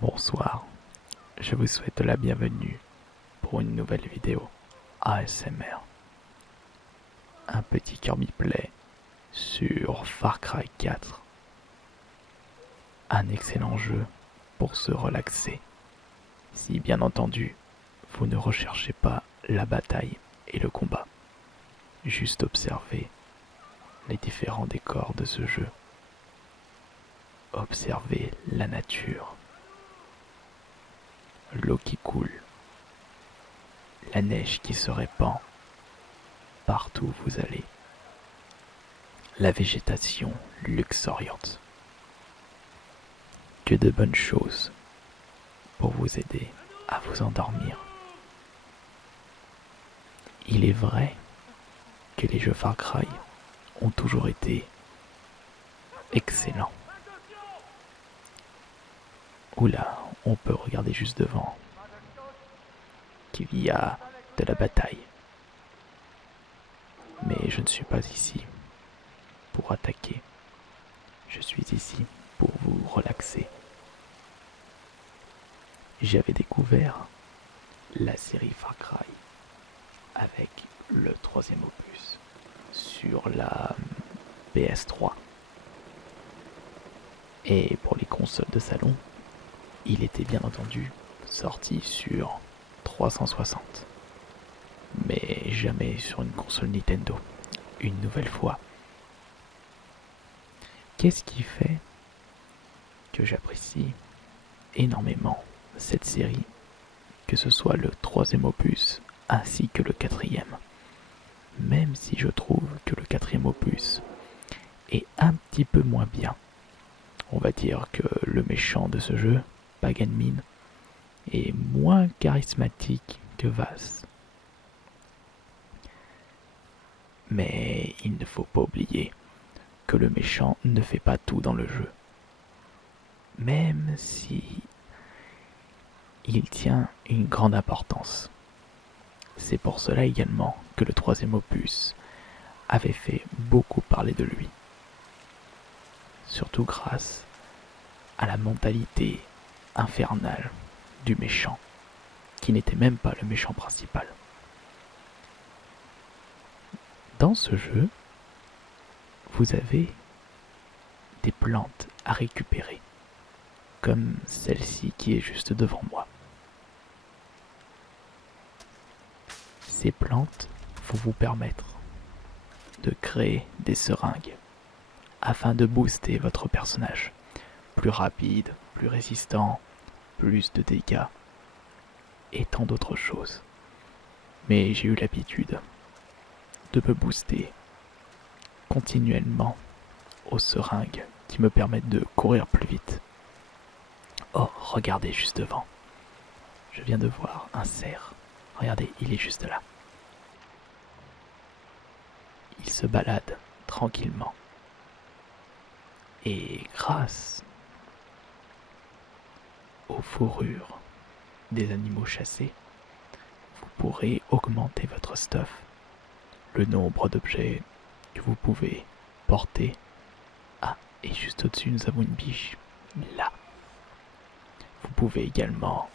Bonsoir, je vous souhaite la bienvenue pour une nouvelle vidéo ASMR. Un petit Kirby Play sur Far Cry 4. Un excellent jeu pour se relaxer. Si bien entendu, vous ne recherchez pas la bataille et le combat. Juste observez les différents décors de ce jeu. Observez la nature. L'eau qui coule. La neige qui se répand partout où vous allez. La végétation luxuriante. Que de bonnes choses pour vous aider à vous endormir. Il est vrai que les jeux Far Cry ont toujours été excellents. Oula, on peut regarder juste devant qu'il y a de la bataille. Mais je ne suis pas ici pour attaquer. Je suis ici pour vous relaxer. J'avais découvert la série Far Cry avec le troisième opus sur la PS3. Et pour les consoles de salon, il était bien entendu sorti sur 360. Mais jamais sur une console Nintendo. Une nouvelle fois. Qu'est-ce qui fait que j'apprécie énormément cette série, que ce soit le troisième opus ainsi que le quatrième? Même si je trouve que le quatrième opus est un petit peu moins bien. On va dire que le méchant de ce jeu, Pagan Min, est moins charismatique que Vaas. Mais il ne faut pas oublier que le méchant ne fait pas tout dans le jeu. Même si il tient une grande importance. C'est pour cela également que le troisième opus avait fait beaucoup parler de lui. Surtout grâce à la mentalité infernale du méchant, qui n'était même pas le méchant principal. Dans ce jeu, vous avez des plantes à récupérer, comme celle-ci qui est juste devant moi. Ces plantes vont vous permettre de créer des seringues afin de booster votre personnage. Plus rapide, plus résistant, plus de dégâts et tant d'autres choses. Mais j'ai eu l'habitude de me booster continuellement aux seringues qui me permettent de courir plus vite. Oh, regardez juste devant. Je viens de voir un cerf. Regardez, il est juste là. Il se balade tranquillement. Et grâce aux fourrures des animaux chassés, vous pourrez augmenter votre stuff, le nombre d'objets que vous pouvez porter. Ah, et juste au-dessus, nous avons une biche. Là. Vous pouvez également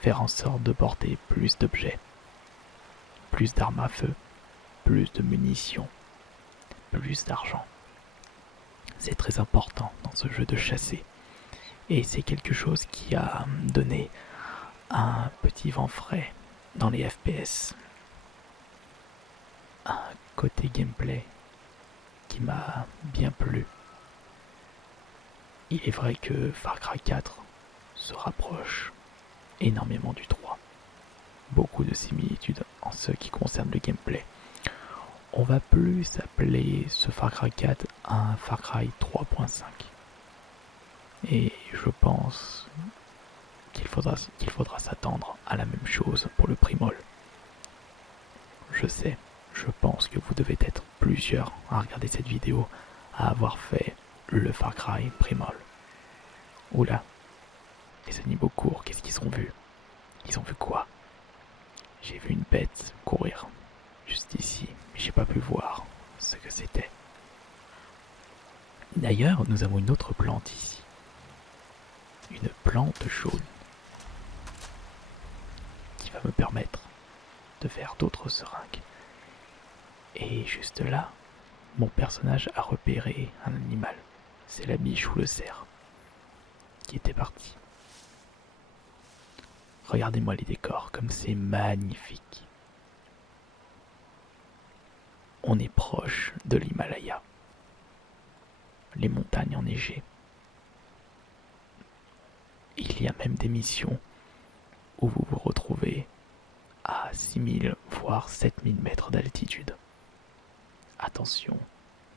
faire en sorte de porter plus d'objets, plus d'armes à feu, plus de munitions, plus d'argent. C'est très important dans ce jeu de chasser. Et c'est quelque chose qui a donné un petit vent frais dans les FPS. Un côté gameplay qui m'a bien plu. Il est vrai que Far Cry 4 se rapproche énormément du 3. Beaucoup de similitudes en ce qui concerne le gameplay. On va plus appeler ce Far Cry 4 un Far Cry 3.5. Et je pense qu'il faudra s'attendre à la même chose pour le Primol. Je sais, je pense que vous devez être plusieurs à regarder cette vidéo à avoir fait le Far Cry Primol. Oula, les animaux courent, qu'est-ce qu'ils ont vu? Ils ont vu quoi? J'ai vu une bête courir juste ici, mais j'ai pas pu voir ce que c'était. D'ailleurs, nous avons une autre plante ici. une plante jaune qui va me permettre de faire d'autres seringues. Et juste là, mon personnage a repéré un animal. C'est la biche ou le cerf qui était parti. Regardez-moi les décors, comme c'est magnifique. On est proche de l'Himalaya. Les montagnes enneigées. Il y a même des missions où vous vous retrouvez à 6000 voire 7000 mètres d'altitude. Attention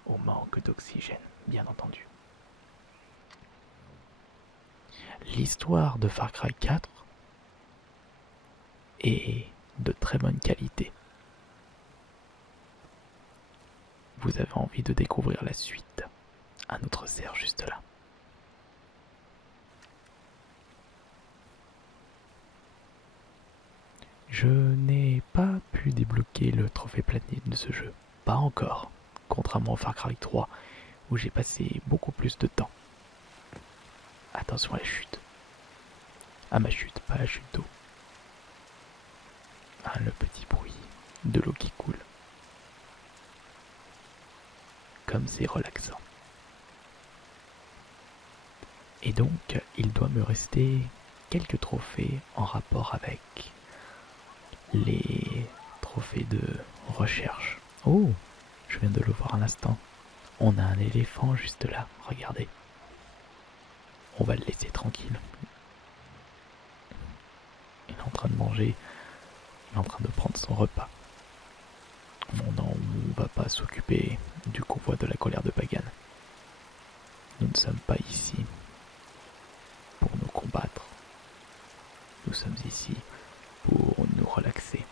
au manque d'oxygène, bien entendu. L'histoire de Far Cry 4 est de très bonne qualité. Vous avez envie de découvrir la suite. Un autre cerf juste là. Je n'ai pas pu débloquer le trophée platine de ce jeu. Pas encore. Contrairement au Far Cry 3 où j'ai passé beaucoup plus de temps. Attention à la chute. À ma chute, pas à la chute d'eau. Ah, le petit bruit de l'eau qui coule. Comme c'est relaxant. Et donc, il doit me rester quelques trophées en rapport avec les trophées de recherche. Oh, je viens de le voir un instant. On a un éléphant juste là, regardez. On va le laisser tranquille. Il est en train de manger, il est en train de prendre son repas. On va pas s'occuper du convoi de la colère de Pagan. Nous ne sommes pas ici pour nous combattre. Nous sommes ici pour nous relaxer.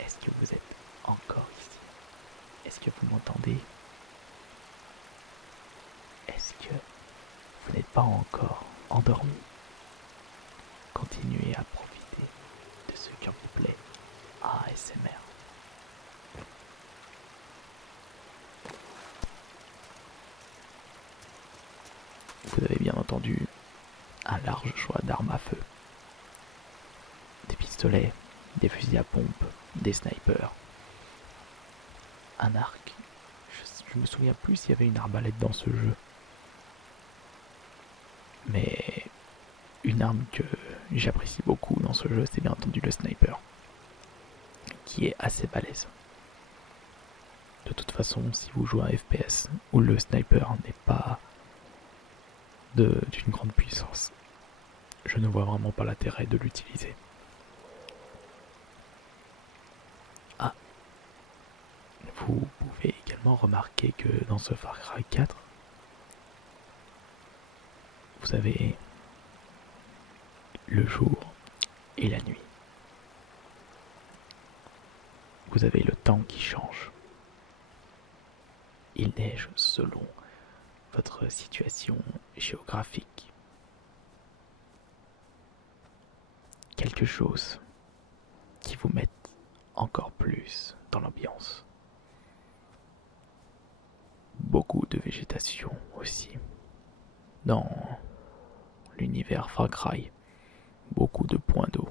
Est-ce que vous êtes encore ici? Est-ce que vous m'entendez? Est-ce que vous n'êtes pas encore endormi? Continuez à profiter de ce qui vous plaît. ASMR. Vous avez bien entendu un large choix d'armes à feu. Des pistolets, des fusils à pompe, des snipers, un arc. Je me souviens plus s'il y avait une arbalète dans ce jeu. Mais une arme que j'apprécie beaucoup dans ce jeu, c'est bien entendu le sniper, qui est assez balèze. De toute façon, si vous jouez à FPS où le sniper n'est pas d'une grande puissance, je ne vois vraiment pas l'intérêt de l'utiliser. Ah, vous pouvez également remarquer que dans ce Far Cry 4, vous avez le jour et la nuit. Vous avez le temps qui change. Il neige selon votre situation géographique. Quelque chose qui vous mette encore plus dans l'ambiance. Beaucoup de végétation aussi. Dans l'univers Far Cry, beaucoup de points d'eau.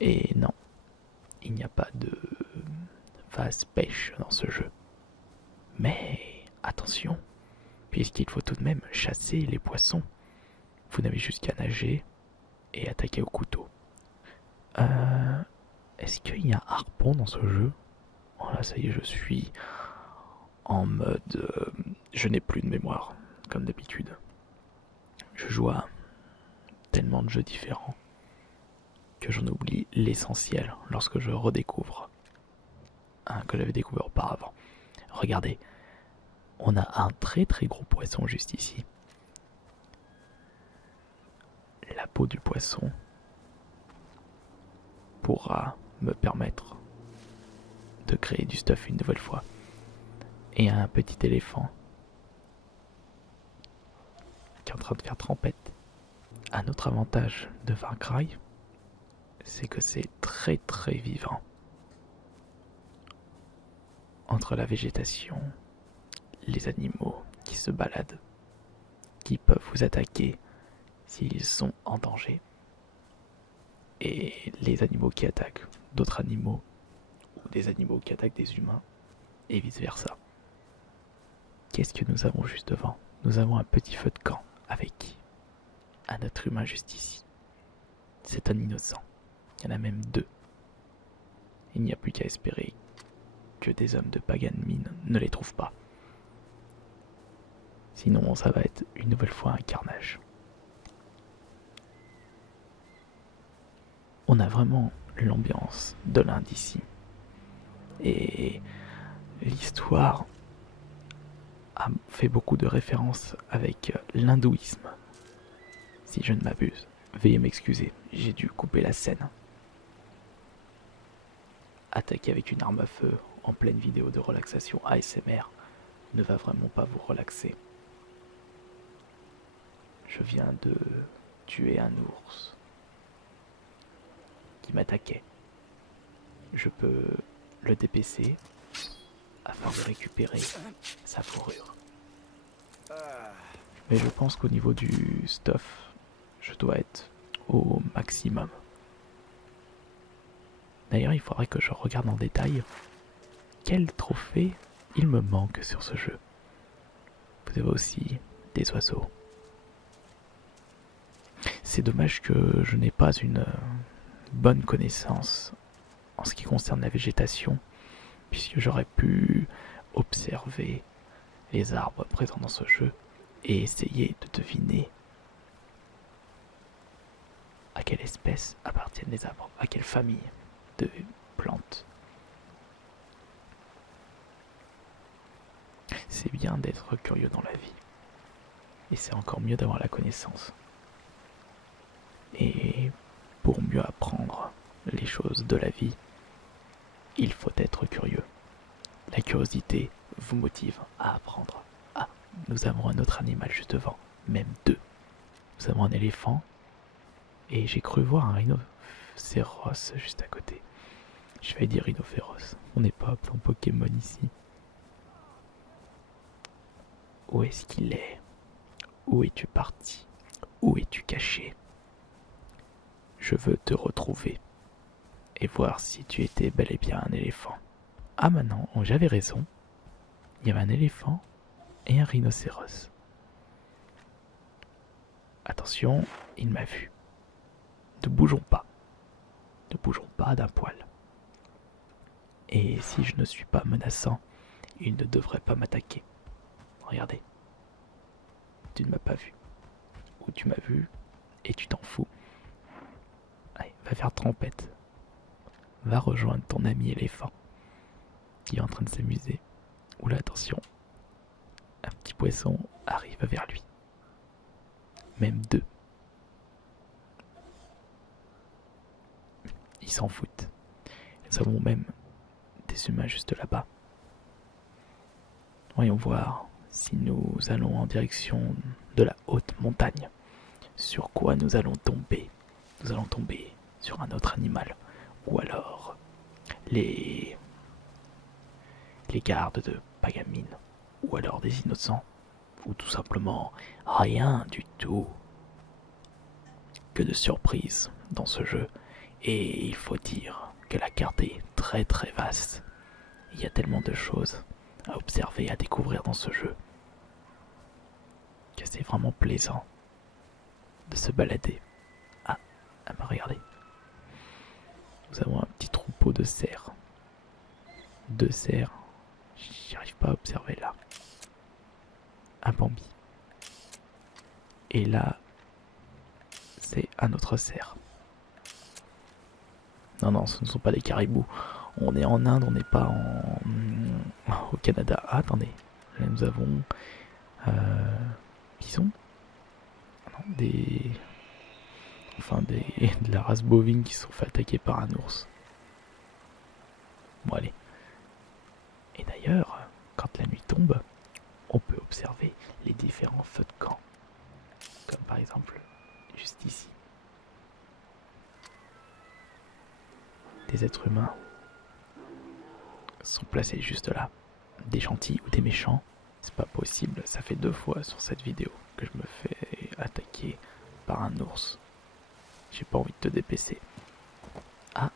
Et non, il n'y a pas de phase pêche dans ce jeu. Mais attention, puisqu'il faut tout de même chasser les poissons. Vous n'avez juste qu'à nager et attaquer au couteau. Est-ce qu'il y a un harpon dans ce jeu? Oh là, ça y est, je suis en mode... je n'ai plus de mémoire, comme d'habitude. Je joue à tellement de jeux différents que j'en oublie l'essentiel lorsque je redécouvre un que j'avais découvert auparavant. Regardez, on a un très très gros poisson juste ici. La peau du poisson pourra me permettre de créer du stuff une nouvelle fois. Et un petit éléphant qui est en train de faire trempette. Un autre avantage de Far Cry, c'est que c'est très très vivant. Entre la végétation, les animaux qui se baladent, qui peuvent vous attaquer s'ils sont en danger. Et les animaux qui attaquent d'autres animaux, ou des animaux qui attaquent des humains, et vice versa. Qu'est-ce que nous avons juste devant? Nous avons un petit feu de camp avec un être humain juste ici. C'est un innocent. Il y en a même deux. Il n'y a plus qu'à espérer que des hommes de Pagan Min ne les trouvent pas. Sinon, ça va être une nouvelle fois un carnage. On a vraiment l'ambiance de l'Inde ici. Et l'histoire a fait beaucoup de références avec l'hindouisme. Si je ne m'abuse. Veuillez m'excuser, j'ai dû couper la scène. Attaquer avec une arme à feu en pleine vidéo de relaxation ASMR ne va vraiment pas vous relaxer. Je viens de tuer un ours qui m'attaquait. Je peux le dépecer afin de récupérer sa fourrure. Mais je pense qu'au niveau du stuff, je dois être au maximum. D'ailleurs, il faudrait que je regarde en détail quel trophée il me manque sur ce jeu. Vous avez aussi des oiseaux. C'est dommage que je n'ai pas une bonne connaissance en ce qui concerne la végétation, puisque j'aurais pu observer les arbres présents dans ce jeu et essayer de deviner à quelle espèce appartiennent les arbres, à quelle famille de plantes. C'est bien d'être curieux dans la vie, et c'est encore mieux d'avoir la connaissance. Et pour mieux apprendre les choses de la vie, il faut être curieux. La curiosité vous motive à apprendre. Ah, nous avons un autre animal juste devant, même deux. Nous avons un éléphant, et j'ai cru voir un rhinocéros juste à côté. Je vais dire rhinocéros, on n'est pas en Pokémon ici. Où est-ce qu'il est? Où es-tu parti? Où es-tu caché? Je veux te retrouver et voir si tu étais bel et bien un éléphant. Ah maintenant, j'avais raison. Il y avait un éléphant et un rhinocéros. Attention, il m'a vu. Ne bougeons pas. Ne bougeons pas d'un poil. Et si je ne suis pas menaçant, il ne devrait pas m'attaquer. Regardez. Tu ne m'as pas vu. Ou tu m'as vu et tu t'en fous. Allez, va faire trompette. Va rejoindre ton ami éléphant qui est en train de s'amuser. Oula, attention. Un petit poisson arrive vers lui. Même deux. Ils s'en foutent. Nous avons même des humains juste là-bas. Voyons voir si nous allons en direction de la haute montagne. Sur quoi nous allons tomber? Nous allons tomber sur un autre animal. Ou alors les gardes de Pagan Min. Ou alors des innocents. Ou tout simplement rien du tout. Que de surprises dans ce jeu. Et il faut dire que la carte est très très vaste. Il y a tellement de choses à observer, à découvrir dans ce jeu, que c'est vraiment plaisant de se balader. Ah, regardez. Nous avons un petit troupeau de cerfs. Deux cerfs. J'y arrive pas à observer là. Un bambi. Et là, c'est un autre cerf. Non, non, ce ne sont pas des caribous. On est en Inde, on n'est pas au Canada. Ah, attendez. Là, nous avons bisons. Non, de la race bovine qui se sont fait attaquer par un ours. Bon, allez. Et d'ailleurs, quand la nuit tombe, on peut observer les différents feux de camp. Comme par exemple, juste ici. Des êtres humains sont placés juste là. Des gentils ou des méchants, c'est pas possible, ça fait 2 fois sur cette vidéo. que je me fais attaquer par un ours. J'ai pas envie de te dépêcher. Ah,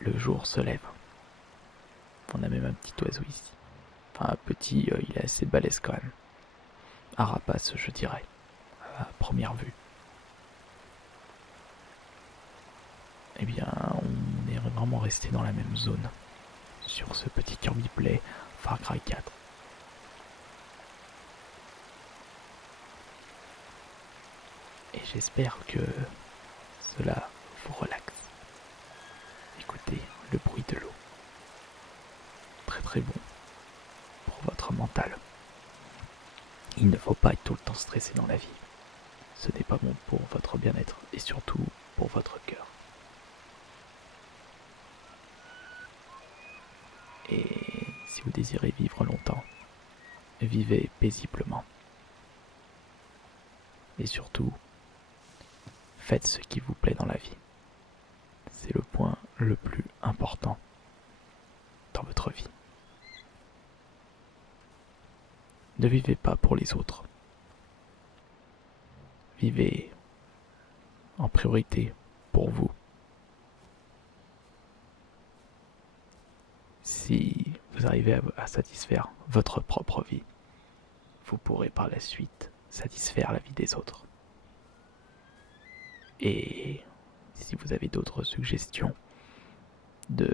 le jour se lève. On a même un petit oiseau ici. Enfin, un petit, il est assez balèze quand même. Un rapace, je dirais, à première vue. Eh bien, on est vraiment resté dans la même zone sur ce petit Kirby Play Far Cry 4. Et j'espère que cela vous relaxe. Écoutez le bruit de l'eau. Très très bon pour votre mental. Il ne faut pas être tout le temps stressé dans la vie. Ce n'est pas bon pour votre bien-être et surtout pour votre cœur. Et si vous désirez vivre longtemps, vivez paisiblement. Et surtout, faites ce qui vous plaît dans la vie. C'est le point le plus important dans votre vie. Ne vivez pas pour les autres. Vivez en priorité pour vous. Si vous arrivez à satisfaire votre propre vie, vous pourrez par la suite satisfaire la vie des autres. Et si vous avez d'autres suggestions de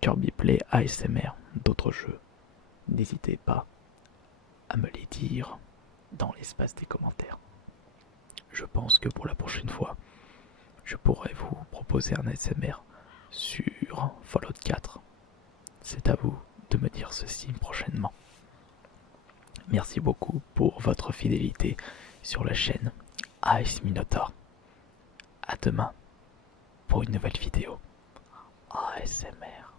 Kirby Play ASMR, d'autres jeux, n'hésitez pas à me les dire dans l'espace des commentaires. Je pense que pour la prochaine fois, je pourrais vous proposer un ASMR sur Fallout 4. C'est à vous de me dire ceci prochainement. Merci beaucoup pour votre fidélité sur la chaîne Ice Minotaur. À demain pour une nouvelle vidéo ASMR.